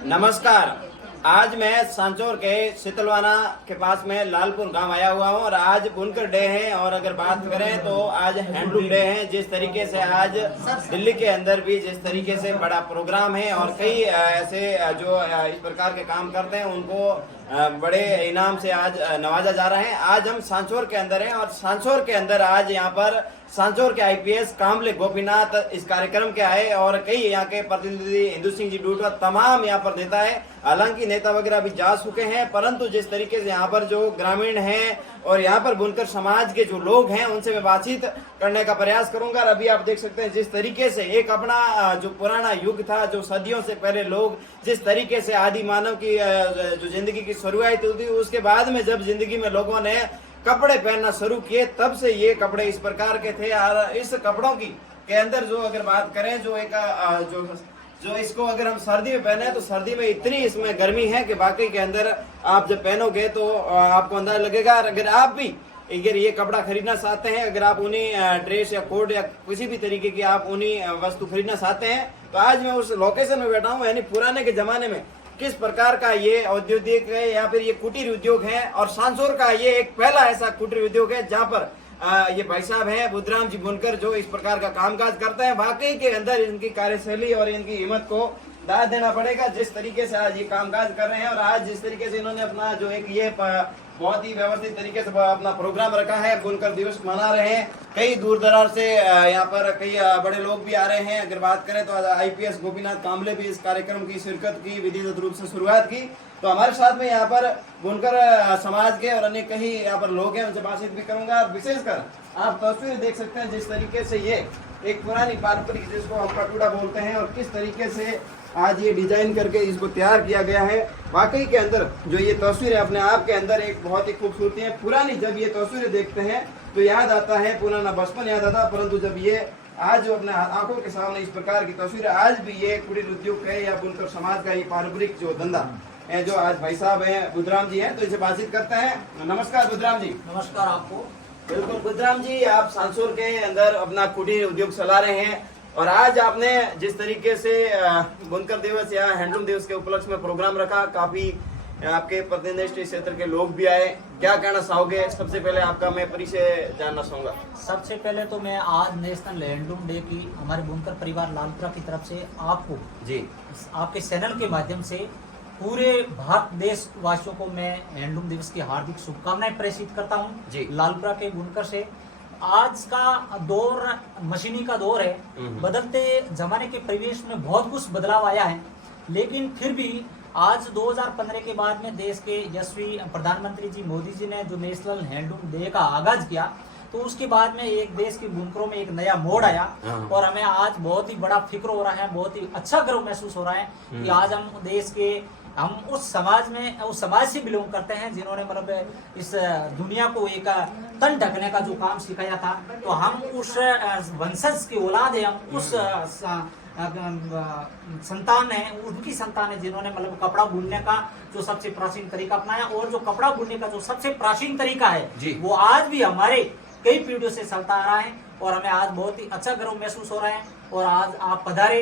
नमस्कार। आज मैं सांचौर के शीतलवाना के पास में लालपुर गांव आया हुआ हूं और आज बुनकर डे है। और अगर बात करें तो आज हैंडलूम डे है। जिस तरीके से आज दिल्ली के अंदर भी जिस तरीके से बड़ा प्रोग्राम है और कई ऐसे जो इस प्रकार के काम करते हैं उनको बड़े इनाम से आज नवाजा जा रहा है। आज हम सांचौर के अंदर हैं और सांचौर के अंदर आज यहाँ पर सांचौर के आईपीएस कामले गोपीनाथ इस कार्यक्रम के आए और कई यहाँ के प्रतिनिधि इंदु सिंह जी डूडवा तमाम यहाँ पर नेता है। हालांकि नेता वगैरह भी जा चुके हैं, परंतु जिस तरीके से यहाँ पर जो ग्रामीण हैं और यहाँ पर बुनकर समाज के जो लोग हैं उनसे मैं बातचीत करने का प्रयास करूंगा। और अभी आप देख सकते हैं जिस तरीके से एक अपना जो पुराना युग था, जो सदियों से पहले लोग जिस तरीके से आदि मानव की जो जिंदगी की शुरुआत हुई थी, उसके बाद में जब जिंदगी में लोगों ने कपड़े पहनना शुरू किए तब से ये कपड़े इस प्रकार के थे। और इस कपड़ों की के अंदर जो अगर बात करें जो एक जो इसको अगर हम सर्दी में पहने तो सर्दी में इतनी इसमें गर्मी है कि बाकी के अंदर आप जब पहनोगे तो आपको अंदाजा लगेगा। अगर आप भी अगर ये कपड़ा खरीदना चाहते हैं, अगर आप उन्हीं ड्रेस या कोट या किसी भी तरीके की आप उन्हीं वस्तु खरीदना चाहते हैं तो आज मैं उस लोकेशन में बैठा हूँ। यानी पुराने के जमाने में किस प्रकार का ये औद्योगिक है या फिर ये कुटीर उद्योग है और सांचौर का ये एक पहला ऐसा कुटीर उद्योग है जहाँ पर ये भाई साहब हैं बुद्धराम जी बुनकर जो इस प्रकार का कामकाज करते हैं। वाकई के अंदर इनकी कार्यशैली और इनकी हिम्मत को दाद देना पड़ेगा जिस तरीके से आज ये कामकाज कर रहे हैं। और आज जिस तरीके से इन्होंने अपना जो एक ये बहुत ही व्यवस्थित तरीके से अपना प्रोग्राम रखा है, बुनकर दिवस मना रहे हैं। कई दूर दराज से यहाँ पर कई बड़े लोग भी आ रहे हैं। अगर बात करें तो आईपीएस गोपीनाथ कामले भी इस कार्यक्रम की शिरकत की, विधिवत रूप से शुरुआत की। तो हमारे साथ में यहाँ पर बुनकर समाज के और अन्य कई यहाँ पर लोग हैं, उनसे बातचीत भी करूंगा। विशेषकर आप तस्वीर देख सकते हैं जिस तरीके से ये एक पुरानी पारंपरिक जिसको हम पटुड़ा बोलते हैं और किस तरीके से आज ये डिजाइन करके इसको तैयार किया गया है। वाकई के अंदर जो ये तस्वीर है अपने आप के अंदर एक बहुत ही खूबसूरती है। पुरानी जब ये तस्वीरें देखते हैं तो याद आता है पुराना बचपन याद आता है, परंतु जब ये आज जो अपने आंखों के सामने इस प्रकार की तस्वीर आज भी ये कुटीर उद्योग है या बुनकर समाज का ये पारंपरिक जो धंधा है जो आज भाई साहब हैं बुद्धराम जी हैं तो इनसे बातचीत करते हैं। नमस्कार बुद्धराम जी। नमस्कार आपको। बिल्कुल बुद्धराम जी, आप सांचौर के अंदर अपना कुटीर उद्योग चला रहे हैं और आज आपने जिस तरीके से बुनकर दिवस या हैंडलूम दिवस के उपलक्ष्य में प्रोग्राम रखा, काफी आपके प्रतिनिधि क्षेत्र के लोग भी आए, क्या कहना चाहोगे? सबसे पहले आपका मैं परिचय जानना चाहूंगा। सबसे पहले तो मैं आज नेशनल हैंडलूम डे की हमारे बुनकर परिवार लालपुरा की तरफ से आपको जी आपके चैनल के माध्यम से पूरे भारत देशवासियों को मैं हैंडलूम दिवस की हार्दिक शुभकामनाएं प्रेषित करता हूं। लालपुरा के बुनकर से आज का दौर मशीनी का दौर है, बदलते जमाने के परिवेश में बहुत कुछ बदलाव आया है, लेकिन फिर भी आज 2015 के बाद में देश के यशस्वी प्रधानमंत्री जी मोदी जी ने जो नेशनल हैंडलूम डे का आगाज किया तो उसके बाद में एक देश के बुनकरों में एक नया मोड़ आया और हमें आज बहुत ही बड़ा फिक्र हो रहा है, बहुत ही अच्छा गर्व महसूस हो रहा है कि आज हम उस समाज से बिलोंग करते हैं जिन्होंने मतलब इस दुनिया को एक तन ढकने का जो काम सिखाया था। तो हम उस वंशज की औलाद है, हम उस संतान है, उनकी संतान है जिन्होंने मतलब कपड़ा बुनने का जो सबसे प्राचीन तरीका अपनाया और जो कपड़ा बुनने का जो सबसे प्राचीन तरीका है वो आज भी हमारे कई पीढ़ियों से चलता आ रहा है और हमें आज बहुत ही अच्छा गर्व महसूस हो रहा है। और आज आप पधारे,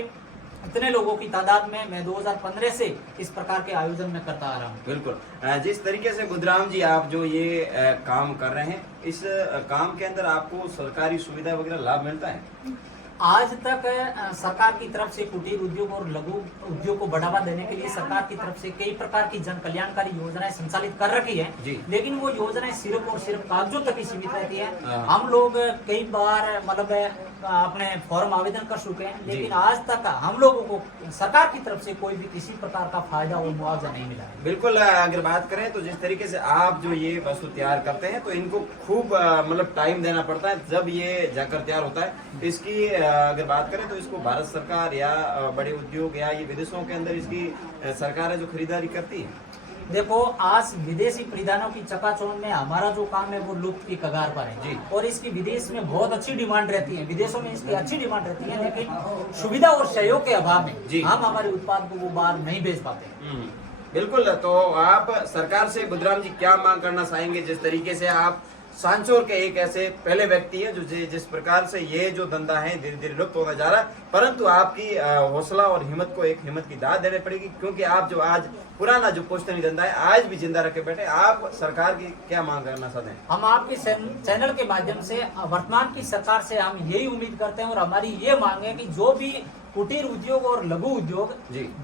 इतने लोगों की तादाद में मैं 2015 से इस प्रकार के आयोजन में करता आ रहा हूँ। बिल्कुल, जिस तरीके से बुद्धराम जी आप जो ये काम कर रहे हैं, इस काम के अंदर आपको सरकारी सुविधा वगैरह लाभ मिलता है? आज तक सरकार की तरफ से कुटीर उद्योग और लघु उद्योग को बढ़ावा देने के लिए सरकार की तरफ से कई प्रकार की जन कल्याणकारी योजनाएं संचालित कर रखी है, लेकिन वो योजनाएं सिर्फ और सिर्फ कागजों तक ही सीमित रहती है। हम लोग कई बार मतलब अपने फॉर्म आवेदन कर चुके हैं, लेकिन आज तक हम लोगों को सरकार की तरफ से कोई भी किसी प्रकार का फायदा और मुआवजा नहीं मिला है। बिल्कुल, अगर बात करें तो जिस तरीके से आप जो ये वस्तु तैयार करते हैं तो इनको खूब मतलब टाइम देना पड़ता है जब ये जाकर तैयार होता है। इसकी अगर बात करें तो इसको भारत सरकार या बड़े उद्योग या ये विदेशों के अंदर इसकी सरकार जो खरीदारी करती है। देखो, आज विदेशी परिधानों की चकाचौंध में हमारा जो काम है वो लुप्त की कगार पर है जी। और इसकी विदेश में बहुत अच्छी डिमांड रहती है, विदेशों में इसकी अच्छी डिमांड रहती है, लेकिन सुविधा और सहयोग के अभाव में हम हमारे उत्पाद को वो बाहर नहीं बेच पाते। बिल्कुल, तो आप सरकार से बुद्धराम जी क्या मांग करना चाहेंगे? जिस तरीके से आप सांचौर के एक ऐसे पहले व्यक्ति है जो जिस प्रकार से ये जो धंधा है धीरे धीरे लुप्त होता जा रहा है, परंतु आपकी हौसला और हिम्मत को एक हिम्मत की दाद देनी पड़ेगी, क्योंकि आप जो आज पुराना जो पुश्तैनी धंधा है आज भी जिंदा रखे बैठे। आप सरकार की क्या मांग करना चाहते हैं? हम आपके चैनल के माध्यम से वर्तमान की सरकार से हम यही उम्मीद करते हैं और हमारी ये मांग है कि जो भी कुटीर उद्योग और लघु उद्योग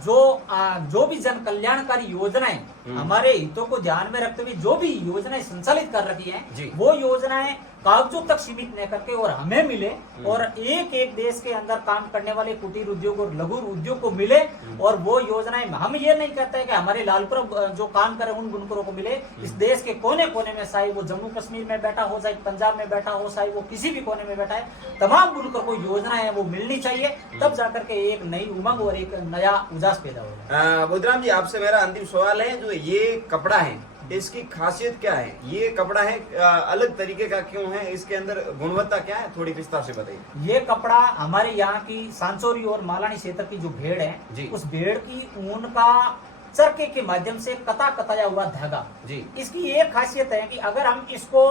जो भी जन कल्याणकारी योजनाएं हमारे हितों को ध्यान में रखते हुए जो भी योजनाएं संचालित कर रखी हैं, वो योजनाएं कागजों तक सीमित न करके और हमें मिले और एक एक देश के अंदर काम करने वाले कुटीर उद्योग और लघु उद्योग को मिले। और वो योजनाएं हम ये नहीं कहते हैं कि हमारे लालपुर जो काम करे उन बुनकरों को मिले, इस देश के कोने कोने में, चाहे वो जम्मू कश्मीर में बैठा हो, चाहे पंजाब में बैठा हो, चाहे वो किसी भी कोने में बैठा है, तमाम बुनकर को योजनाएं वो मिलनी चाहिए, तब जाकर के एक नई उमंग और एक नया उजास पैदा होगा। बुद्धराम जी, आपसे मेरा अंतिम सवाल है, जो ये कपड़ा है इसकी खासियत क्या है? ये कपड़ा है अलग तरीके का क्यों है? इसके अंदर गुणवत्ता क्या है? थोड़ी विस्तार से बताइए। ये कपड़ा हमारे यहाँ की सांचौरी और मालानी क्षेत्र की जो भेड़ है, उस भेड़ की ऊन का चरखे के माध्यम से कताया हुआ धागा जी। इसकी एक खासियत है कि अगर हम इसको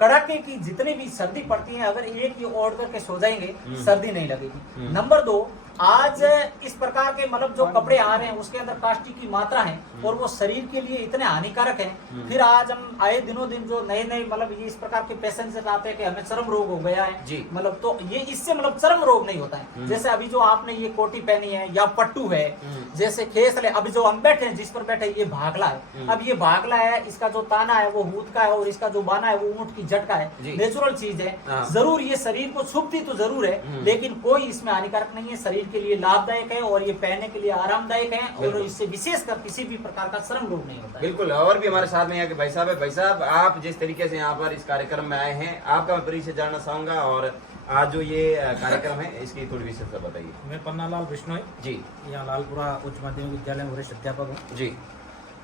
कड़ाके की जितनी भी सर्दी पड़ती है, अगर एक ये ओढ़ करके सो जाएंगे सर्दी नहीं लगेगी। नंबर 2, आज इस प्रकार के मतलब जो कपड़े आ रहे हैं उसके अंदर कास्टिक की मात्रा है और वो शरीर के लिए इतने हानिकारक हैं। फिर आज हम आए दिनों दिन जो नए नए मतलब ये इस प्रकार के पैसेंजर आते हैं कि हमें चर्म रोग हो गया है, मतलब तो ये इससे मतलब चर्म रोग नहीं होता है। जैसे अभी जो आपने ये कोटी पहनी है या पट्टू है, जैसे खेसले, अभी जो हम बैठे हैं जिस पर बैठे ये भागला है। अब ये भागला है, इसका जो ताना है वो ऊँट का है और इसका जो बाना है वो ऊँट की जट का है, नेचुरल चीज है। जरूर ये शरीर को छुपती तो जरूर है, लेकिन कोई इसमें हानिकारक नहीं है, शरीर के लिए लाभदायक है और ये पहनने के लिए आरामदायक है और इससे विशेषकर किसी भी प्रकार का श्रम रोग नहीं होता है। बिल्कुल। और भी हमारे साथ में यहाँ के भाई साहब है। भाई साहब, आप जिस तरीके से यहाँ पर इस कार्यक्रम में आए हैं, आपका मैं परिचय जानना चाहूंगा और आज जो ये कार्यक्रम है इसकी थोड़ी विशेषता बताइए। मैं पन्नालाल बिश्नोई जी, यहाँ लालपुरा उच्च माध्यमिक विद्यालय में वरिष्ठ अध्यापक हूँ जी।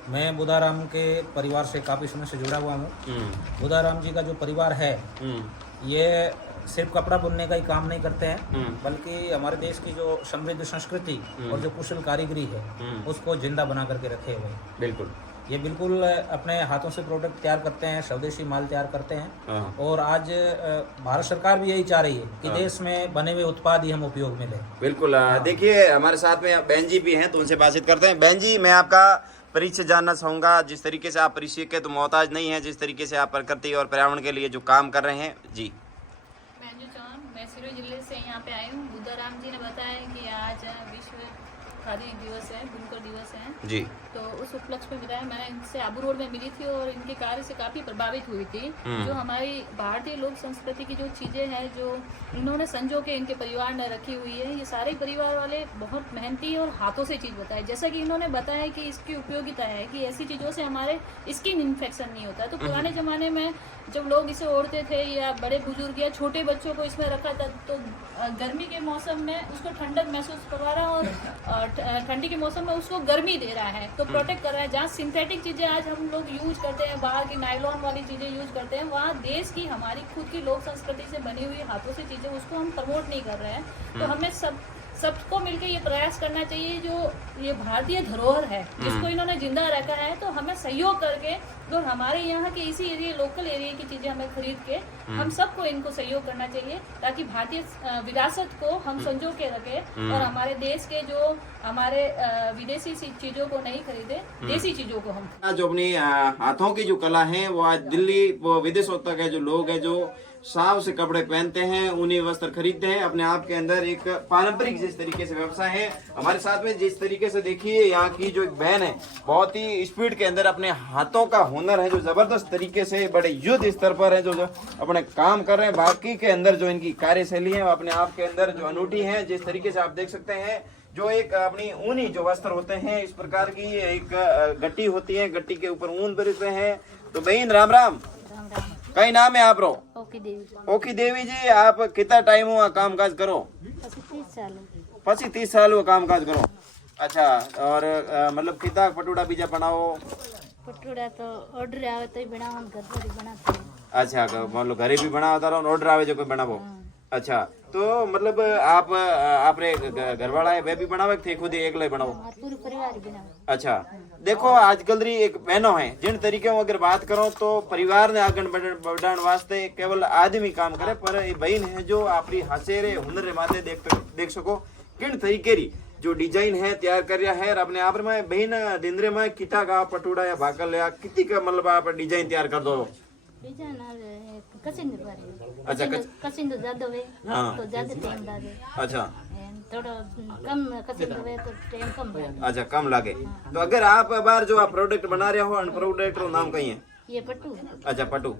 मैं बुधाराम के परिवार से काफ़ी समय से जुड़ा हुआ हूँ। बुधाराम जी का जो परिवार है ये सिर्फ कपड़ा बुनने का ही काम नहीं करते हैं, बल्कि हमारे देश की जो समृद्ध संस्कृति और जो कुशल कारीगरी है उसको जिंदा बना करके रखे हुए हैं। बिल्कुल। ये बिल्कुल अपने हाथों से प्रोडक्ट तैयार करते हैं, स्वदेशी माल तैयार करते हैं और आज भारत सरकार भी यही चाह रही है कि देश में बने हुए उत्पाद ही हम उपयोग में लें। बिल्कुल। देखिए, हमारे साथ में बहन जी भी हैं तो उनसे बातचीत करते हैं। बहन जी, मैं आपका परिचय जानना चाहूँगा। जिस तरीके से आप परिचय के तो मोहताज नहीं है, जिस तरीके से आप प्रकृति और पर्यावरण के लिए जो काम कर रहे हैं जी। मैं सिरोही जिले से यहाँ पे आई हूँ। बुद्धाराम जी ने बताया कि आज विश्व खादी दिवस है, बुनकर दिवस है जी। तो उस उपलक्ष्य में बताया, मैंने इनसे आबू रोड में मिली थी और इनके कार्य से काफ़ी प्रभावित हुई थी। जो हमारी भारतीय लोक संस्कृति की जो चीज़ें हैं जो इन्होंने संजो के इनके परिवार ने रखी हुई है, ये सारे परिवार वाले बहुत मेहनती और हाथों से चीज़ बताए। जैसा कि इन्होंने बताया कि इसकी उपयोगिता है कि ऐसी चीज़ों से हमारे स्किन इन्फेक्शन नहीं होता। तो पुराने ज़माने में जब लोग इसे ओढ़ते थे या बड़े बुजुर्ग या छोटे बच्चों को इसमें रखा था तो गर्मी के मौसम में उसको ठंडक महसूस करवा रहा है और ठंडी के मौसम में उसको गर्मी दे रहा है, तो प्रोटेक्ट कर रहा है। जहाँ सिंथेटिक चीज़ें आज हम लोग यूज करते हैं, बाहर की नायलॉन वाली चीज़ें यूज करते हैं, वहाँ देश की हमारी खुद की लोक संस्कृति से बनी हुई हाथों से चीज़ें उसको हम प्रमोट नहीं कर रहे हैं। तो हमें सबको मिलकर ये प्रयास करना चाहिए, जो ये भारतीय धरोहर है जिसको इन्होंने जिंदा रखा है, तो हमें सहयोग करके और हमारे यहाँ के इसी एरिया लोकल एरिया की चीजें हमें खरीद के हम सबको इनको सहयोग करना चाहिए ताकि भारतीय विरासत को हम संजो के रखें और हमारे देश के जो हमारे विदेशी चीजों को नहीं खरीदे, देसी चीजों को हम जो अपनी हाथों की जो कला है वो आज दिल्ली वो विदेशों तक है, जो लोग है जो साफ से कपड़े पहनते हैं, ऊनी वस्त्र खरीदते हैं, अपने आप के अंदर एक पारंपरिक जिस तरीके से व्यवसाय है। हमारे साथ में जिस तरीके से देखिए यहाँ की जो एक बहन है, बहुत ही स्पीड के अंदर अपने हाथों का हुनर है जो जबरदस्त तरीके से बड़े युद्ध स्तर पर है, जो अपने काम कर रहे हैं। बाकी के अंदर जो इनकी कार्यशैली है वो अपने आप के अंदर जो अनूठी है। जिस तरीके से आप देख सकते हैं, जो एक अपनी ऊनी जो वस्त्र होते हैं, इस प्रकार की एक गट्टी होती है, गट्टी के ऊपर ऊन भरते हैं। तो बहन राम राम, कई नाम है आप रो? ओकी देवी जी, आप कितना टाइम हुआ काम काज करो? 30 साल हुआ काम काज करो। अच्छा, और मतलब कितना पटूड़ा बीजा बनाओ? पटूड़ा तो ऑर्डर आवे तो बनावन, घर पर ही बनाते हैं। अच्छा, मतलब घरे भी बनावता रहो, ऑर्डर आवे जो कोई बनावो? अच्छा, तो मतलब आप आपरे घर वाला है वे भी बनावे थे खुद ही एकले बनाओ? हमारे पूरे परिवार ही बनाओ। अच्छा, देखो आजकल री एक बहनों है जिन तरीके में अगर बात करो तो परिवार ने आगे बढ़ाने वास्ते केवल आदमी काम करे, पर ये बहन है जो आपरी हसेरे हुनर माते देख सको किन तरीके री जो डिजाइन है तैयार कर रहा है। और अपने आप में बहन दिनरे में किता का पटोड़ा या भाकल या कितनी का मतलब आप डिजाइन तैयार कर दो? डिजाइन कसिंद बारे। अच्छा, कसिंद ज्यादा वे हाँ। तो ज्यादा टाइम लागे। अच्छा थोड़ा कम कसिंद वे तो टाइम कम लागे। अच्छा, कम लागे। तो अगर आप बार जो आप प्रोडक्ट बना रहे हो, प्रोडक्ट रो नाम कहीं है? ये पट्टू। अच्छा, पटू।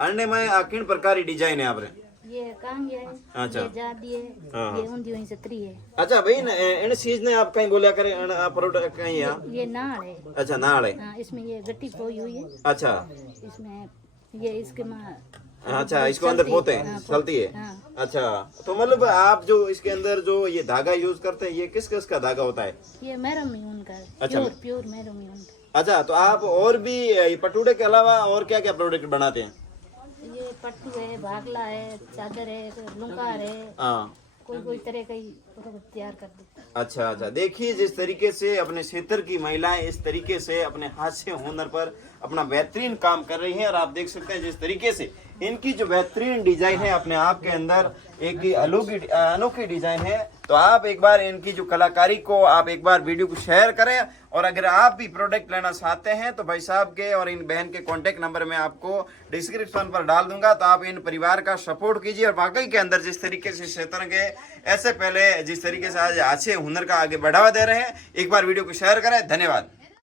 अन्य में किन प्रकार की डिजाइन है आपरे? ये कांगे है। अच्छा। ये जादी है। हाँ। ये उंदी हुई छतरी है। अच्छा भाई, इन चीज ने आप कहीं बोलिया करे प्रोडक्ट कहीं है? ये नाल है। अच्छा, नाल है। हाँ, इसमें ये गट्टी पोई हुई है। अच्छा इसमें ये इसके माँ अच्छा, इसको अंदर पोते हैं, हाँ, चलती है। हाँ। अच्छा, तो मतलब आप जो इसके अंदर जो ये धागा यूज करते हैं, ये किस किस का धागा होता है? ये मैरोमियन का। अच्छा। प्योर मैरोमियन का। अच्छा, तो आप और भी ये पटूड़े के अलावा और क्या क्या प्रोडक्ट बनाते हैं? ये पट्टू है, भागला है, चादर है, लुंकार है। हाँ। कोई तरह का ही प्रोडक्ट तैयार कर देते। अच्छा अच्छा, देखिए जिस तरीके से अपने क्षेत्र की महिलाएं इस तरीके से अपने हाथ से हुनर पर अपना बेहतरीन काम कर रही हैं। और आप देख सकते हैं जिस तरीके से इनकी जो बेहतरीन डिजाइन है अपने आप के अंदर एक अनोखी डिजाइन है। तो आप एक बार इनकी जो कलाकारी को आप एक बार वीडियो को शेयर करें। और अगर आप भी प्रोडक्ट लेना चाहते हैं तो भाई साहब के और इन बहन के कांटेक्ट नंबर मैं आपको डिस्क्रिप्शन पर डाल दूंगा। तो आप इन परिवार का सपोर्ट कीजिए। और वाकई के अंदर जिस तरीके से क्षेत्र के ऐसे पहले जिस तरीके से आज अच्छे हुनर का आगे बढ़ावा दे रहे हैं, एक बार वीडियो को शेयर करें। धन्यवाद।